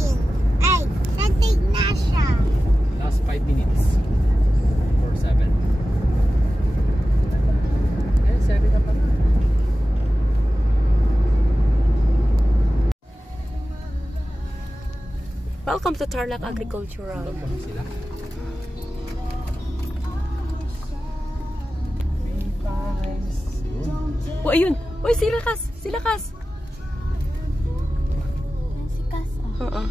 Sanding. Ay, sanding na siya. Last 5 minutes. For 7. Eh, 7 na pala. Welcome to Tarlac Agricultural. Sila. Oh, ayun! Uy, silakas! Silakas! Sikas. Oo.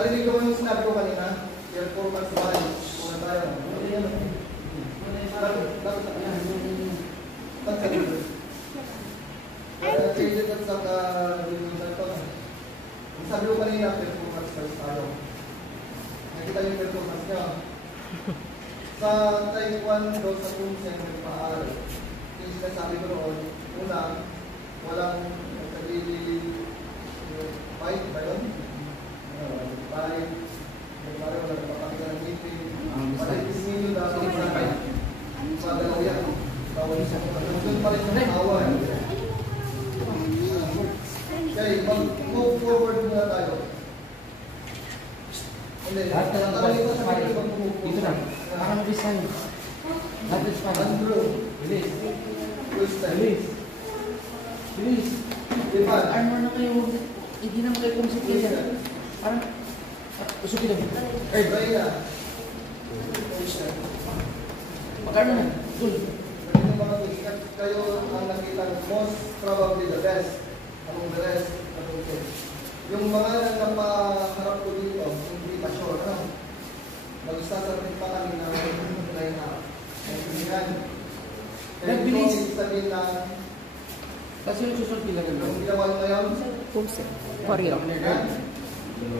Narinig ko yung sinabi ko kanina. Performance body. Una tayo. Dapat sa kanya. Change it sa sabi ko kanina, performance body tayo. Nakita yung performance niya. Sa Taiwan, doon sa kung siyang nagpaaral, yung sinasabi ko noon, una, walang nagkabili fight ba yun? Balik, walang napapakita ng meeting. Balik, isingin yun dapat sa fight. Padalaw yan. Tawag siya. Doon pa rin yung away. Okay, mag-move forward muna tayo. Hindi, natatawag ito sa mga mag-move forward. Dito na. Parang design. Natin sa Andrew. Bilis. Kristen. Bilis. Bilis. Ivan. Armor na kayo. Hindi naman kayo kung si Kaya. Parang, usok ito. Earth. Rhea. Pag-armor na. Dul. Yung mga tulikat, kayo ang nakita most probably the best among the rest. Yung mga napaharap ko dito, hindi pa sure, ano? Magsasarapin pa kami na line up. Yan. Nagbilis. Ito, sabihin na, Kasi yung susunod pila yung gano'n. ginawa nyo ngayon, Pumse. Koryo. yan,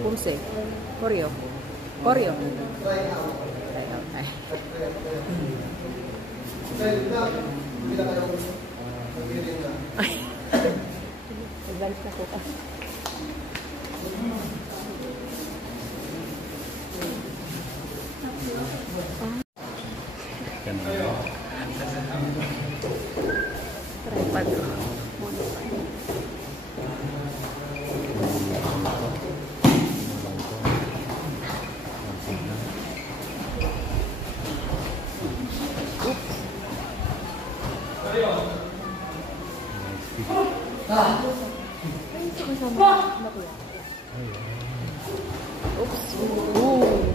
Pumse. Koryo. Koryo. try out. Ay. Dahil na, hindi na kayo mag-hearing na. Ay. Advance na po ka. Tripod. Oops. Ooh.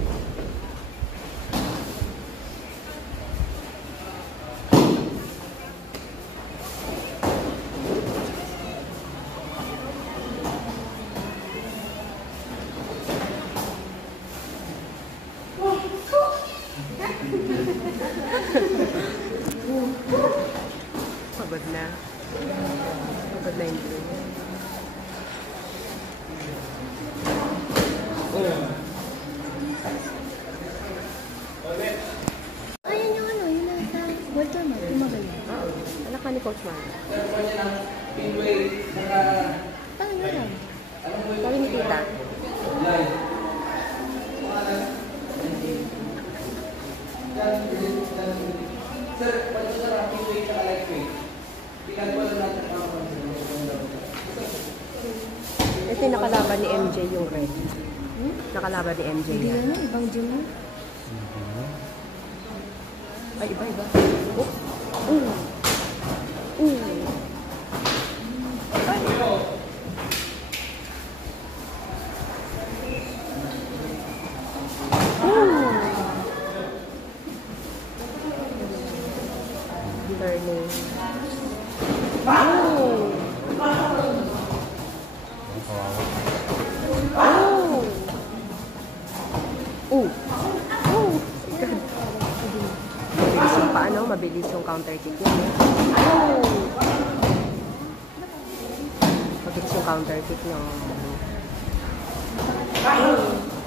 Pagod na. Pagod na yung crew. Ayun yung ano, yun nasa Walter Mart, yung magaling. Anak ka ni Coach Man. Ano yun lang? Sabi ni Tita. Sir, pag sa rapid weight at lightweight, pinagawa natin ang Ito yung nakalaban ni MJ yung red. Nakalaban ni MJ Hindi yan. na, ibang gym na. Ay, iba. Turning. Mabilis yung paano, mabilis yung counter kick niya. Mabilis yung counter kick niya.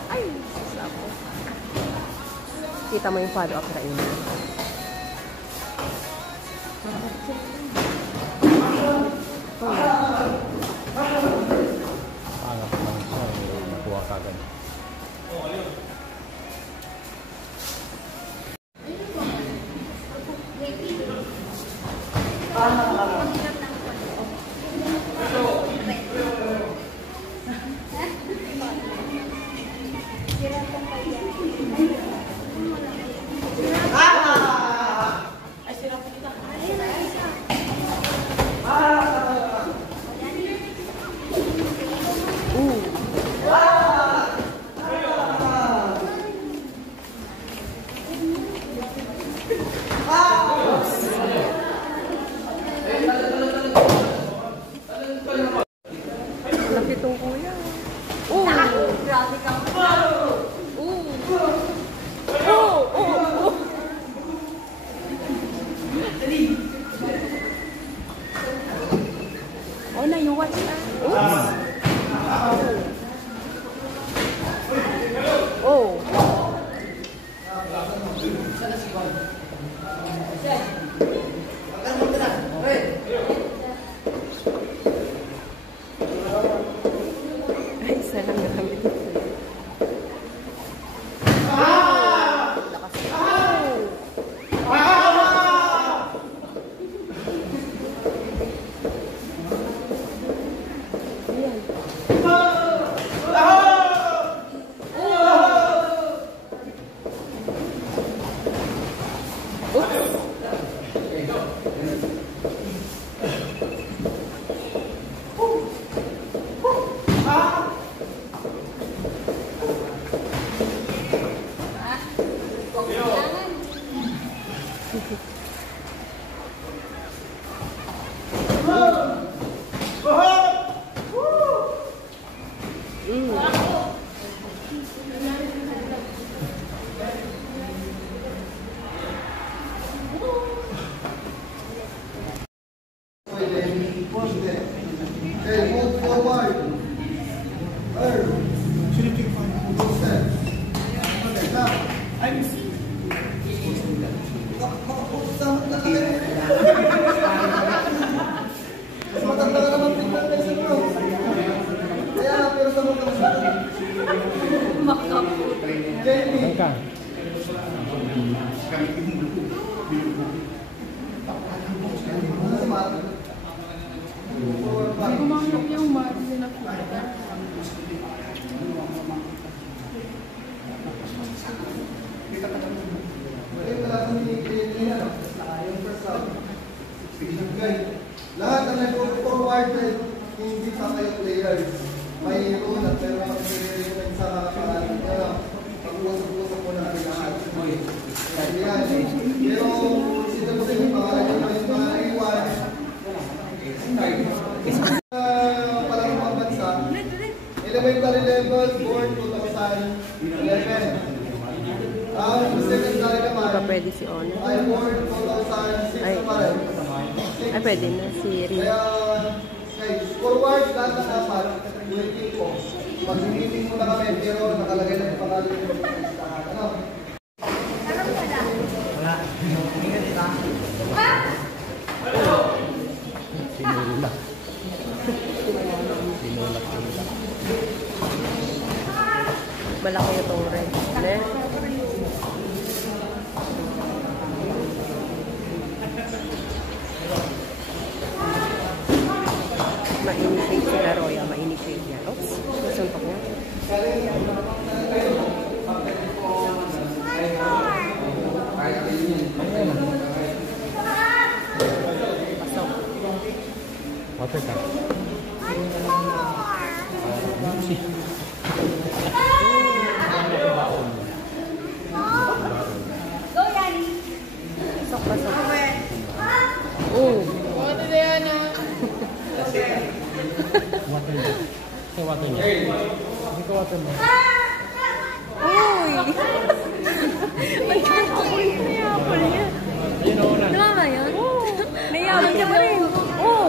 Ay! Sapo. Kita mo yung follow-up na yun. Pangat lang siya, nakuha kagad. Lapit tong kuya. Grabe ka. Oh. Ay, isa lang nakamit ito. Lakas. Okay, move forward. Two steps. Okay, now. Mas matanda ka naman tingnan kasi bro. Kaya nga, pero sa mga Jamie. Ka. Kumanap yung margin na kita. Lahat ang nag-forwarded, hindi pa kayo players. May rule at pero mag-recommend sa kapatid nyo. Pag-uusap-usap mo na ang lahat. Yan. Pero sila mo din yung pangalan nyo, yung mga iwan. Parang mga bansa. Elementary level, board 2011. Ang secondary naman, Baka pwede si Ona. ay board 2006 Ay. na pa rin. Ay, pwede na si Ria. Kaya, guys, forward lahat ng dapat, waiting po. Mag-meeting muna kami, pero nakalagay na yung pangalan yung ano? Sinula. Sinula ka. Malaki itong red. Ne? Ma-initiate si Laroya. Ma-initiate niya. Oops. Nasuntok niya. Pasok. Water ka. Pasok, pasok. Oh. What is yan na? Water niya. Sa water niya. Hindi ko water mo. Uy! Magkakapoy na yapon niya. Ayun ako na. Tama yun? Oo. Nayapon ka pa rin. Oo.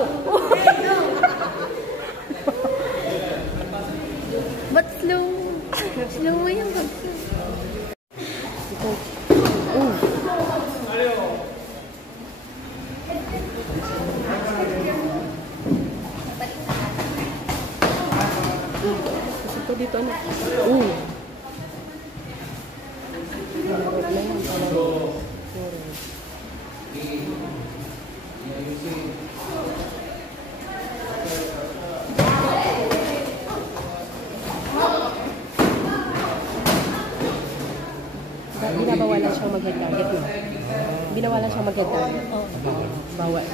Ba't slow? Slow mo yung pag-slow. Ito. Oh. Ito dito na. Oh. Binabawalan siyang mag-head target mo. Binawalan siyang mag-head target. Oo. Bawal.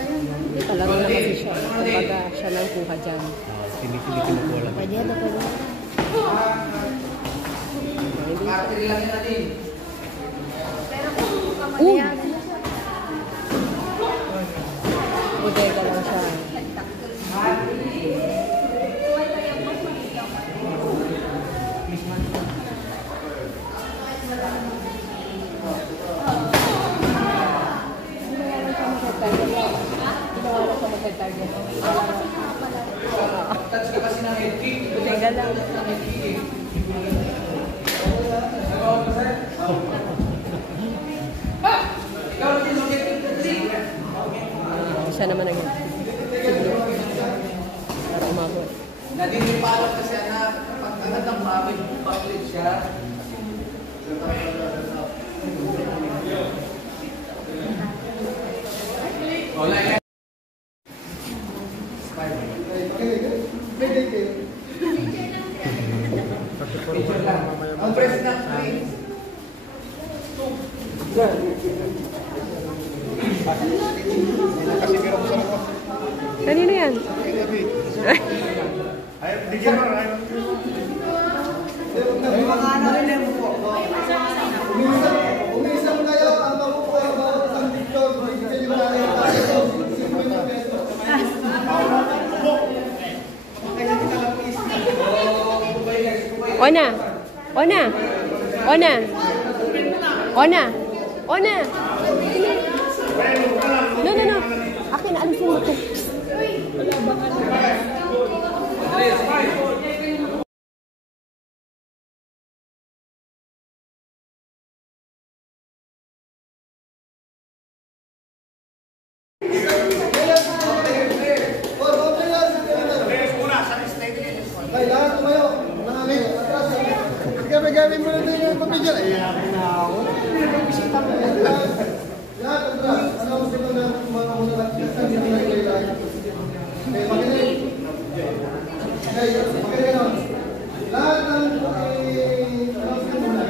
Palaro na kasi siya. Kumbaga siya lang kuha dyan. Pinipili ko lang. Pwede yan, pwede. Bodega lang siya. Binawalan siya mag-head target. ng head kick. Teka lang. Ikaw natin ng head kick. Siya naman ang para umabot. Naninipalat kasi na kapag agad ng mabig, baklit siya. Wala yan. Ang press ng screen. Kanino yan? Umisang kayo ang makukuha bawat isang diktor. Bigyan nyo na rin tayo. 50 pesos. Ona! Ona! Ona! Ona! Ona! No, no, no. Akin, alisin mo ito. Ay, lahat tumayo. Atras. Gabi-gabi mo na din yung pamilya. Lahat atras. Ano gusto na mga unang hindi na naglaylay. Okay, makinig. Okay, makinig nun. Lahat ng announce ko muna.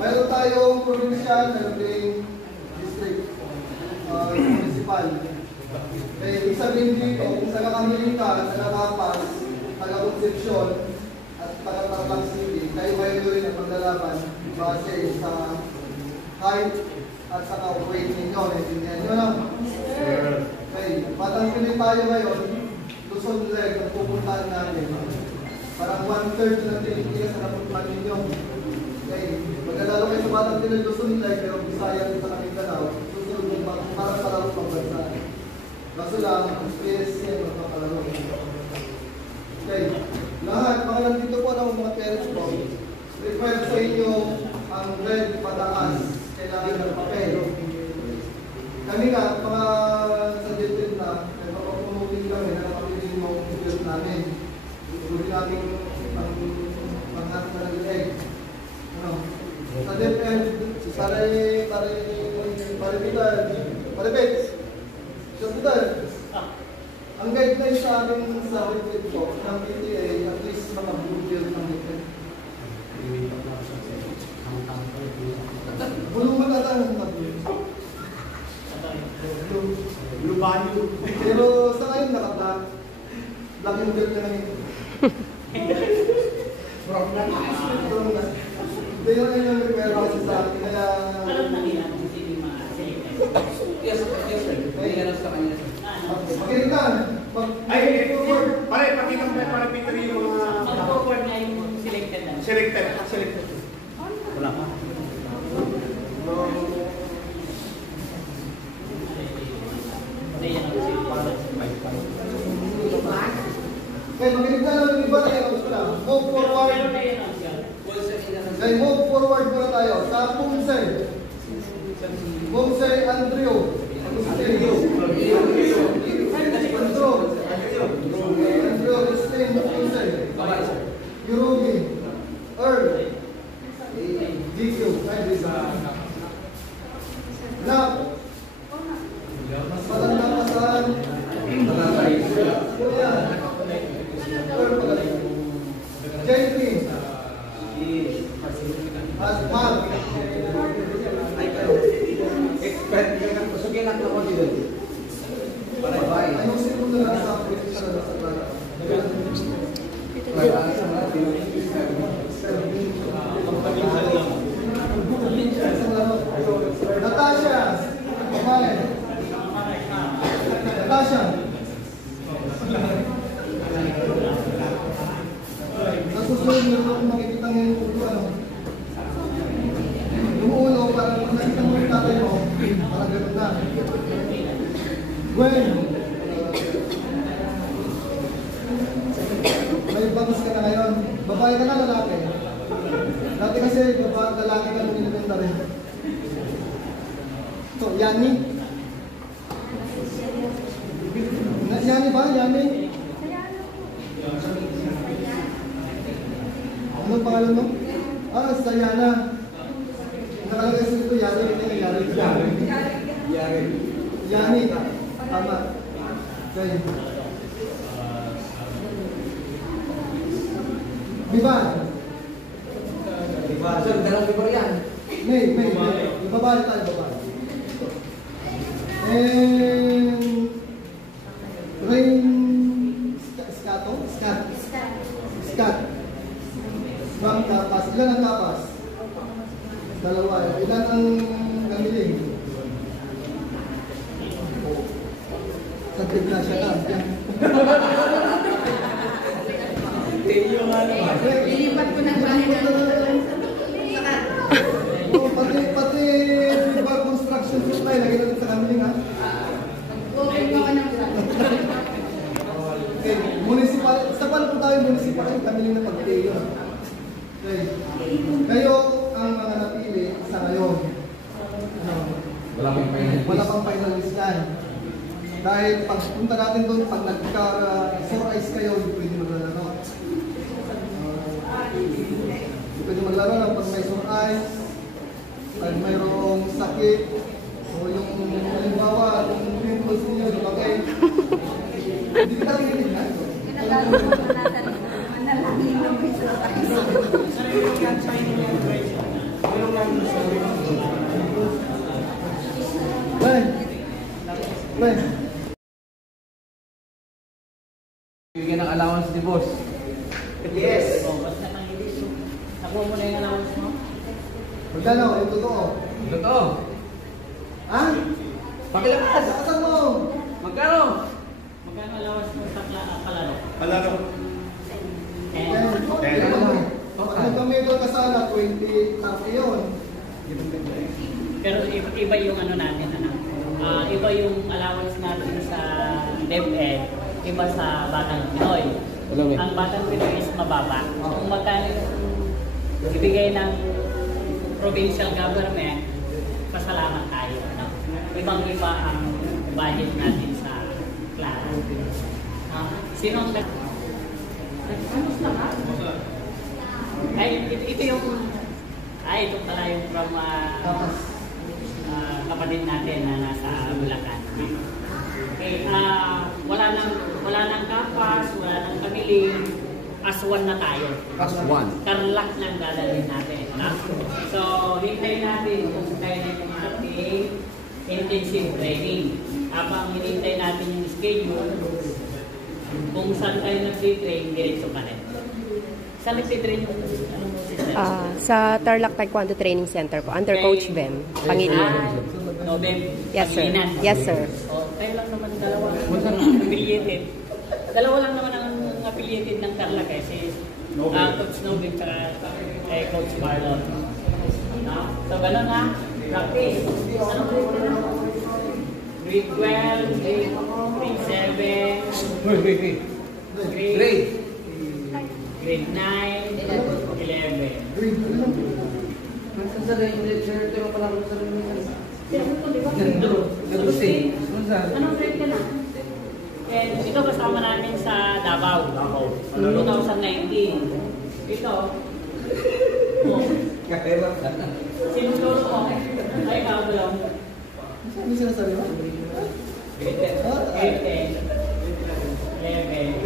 Mayroon tayong provincial, mayroon ding district, municipal. Eh, ibig sabihin dito, kung taga-Kamiling ka, taga-Kapas, taga-Concepcion, at taga-Tarlac City, kayo rin ang maglalaban base sa height at sa weight ninyo. Naintindihan nyo na? Okay, patangkinin tayo ngayon, Luzon leg ang pupuntahan natin. Parang 1/3 ng Pilipinas na napuntahan ninyo. Okay, maglalaro kayo sa patangkinin Luzon leg, pero Bisaya rin sa Mindanao, susunod yung para sa laro pang bansa. Kaso lang, experience niya yung magpapalaro. Okay. Lahat, mga nandito po ng mga parents po, required sa inyo ang red pataas. Kailangan ng papel. Kami nga, mga suggested na, nagpapapumutin kami na napapilin mo ang video namin. Uli namin panghat na nag-egg. Ano? Sa DepEd, paripits. So, ang guideline sa akin sa website ko ng PTA, at least mga bulong ng website. Bulong matatang ng Lubanyo. Pero sa ngayon naka-black. Black yung build na lang ito. From na. Hindi yung repair kasi sa akin. Kaya... Yes, sir. Kaya sa kanya. Makinig ka. Ay, pare, pakita mo para Peter yung mga... Mag-forward na yung selected na. Selected. Wala pa. Okay, makinig ka lang. Iba na yan. Move forward. Okay, move forward muna tayo. Sa Pumsay. Pumsay Andrew. Andrew, Christine, Pumsay. Yurugi. Earl. DQ. Now, mas maganda pa saan? Kuya. Earl pagaling. Jeffrey. At Mark. Masukin lang ako dito. Ayusin mo na lang sa politika na sa plano. Natasha. Kumane. Natasha. Nasusunod na kung makikita mo yung ulo, ano? Yung ulo, parang kung nakita mo yung tatay mo, parang gano'n na. Gwen. may bangus ka na ngayon. Babae ka na, lalaki. Dati kasi lalaki ka nung elementary. So, Yani. Yani ba? Yani? Anong pangalan mo? Ah, Sayana. Nakalagay sa ito, Yani. Yani. Tama. Okay. Biban. Sir, dalawang bibar yan. May. Ibabalik tayo, ibabalik. And... Scat. Bang kapas. Ilan ang kapas? Dalawa. Ilan ang gamiling? Sabit na siya lang. Lilipat ko ng bahay na Pati bar construction supply. Lagi natin sa gamiling, ha? okay mo ka ng Okay, municipal, sa pala po tayo municipal, kamiling na pagtiyo. Okay. Kayo ang mga napili sa ngayon. Wala pang finalist yan. Dahil pag punta natin doon, pag nagka-sore eyes kayo, hindi pwede maglalaro. Hindi pwede maglaro lang pag may sore eyes, pag mayroong sakit, o yung halimbawa, yung pimples niyo, okay? Hindi ka tayo nilinig na ito. Bay. Bigyan ng allowance ni boss. Yes. Nakuha mo na yung allowance mo? Magkano? Yung totoo. Totoo. Ha? Pakilabas. Saan mo? Magkano? Magkano allowance mo sa palaro? Palaro. Ano kami doon kasala? 20, 30 yun. Pero iba yung ano natin, ano? Iba yung allowance natin sa DepEd, iba sa Batang Pinoy. Ang Batang Pinoy is mababa. Kung magkano yung ibigay ng provincial government, pasalamat tayo. No? Ibang-iba ang budget natin sa klaro. Sinong Kamus na ba? Ay, ito yung... Ay, ito pala yung from kapatid natin na nasa Bulacan. Okay, wala nang kapas, wala nang kamiling, aswan na tayo. Aswan. Tarlac lang dadalhin natin. No? So, hintayin natin kung kaya yung ating intensive training. Habang hinintay natin yung schedule, kung saan tayo nag-train, diretso pa rin. Saan nag-train yung Sa Tarlac Taekwondo Training Center po, under Coach Bem Pangilinan. Bem? Yes, sir. Yes, sir. Tayo lang naman dalawa affiliated. Dalawa lang naman ang affiliated ng Tarlac eh. Si Coach Nobem at Coach Marlon. So, gano'n ha. Practice. Ano po yun? Grade 12, grade 7, grade 9, 11. Nasaan sa rin? Ito yung pala sa rin. Anong grade ka na? And ito kasama namin sa Davao. 2019. Ito. Sinuturo ko. Ay, kabulaw. Ano sinasabi mo? Grade 10. 11.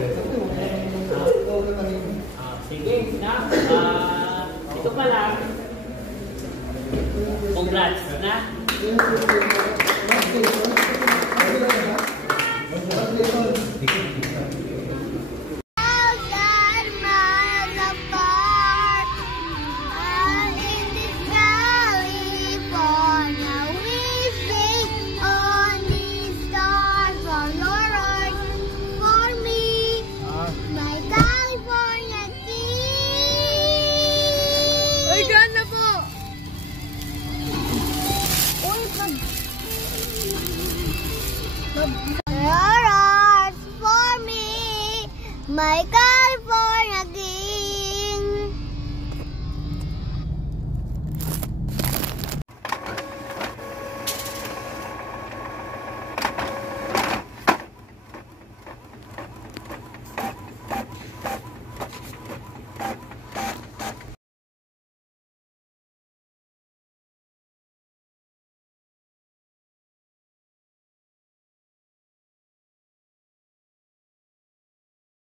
Sige, na. Ito pala. Congrats, na. My California Thank you.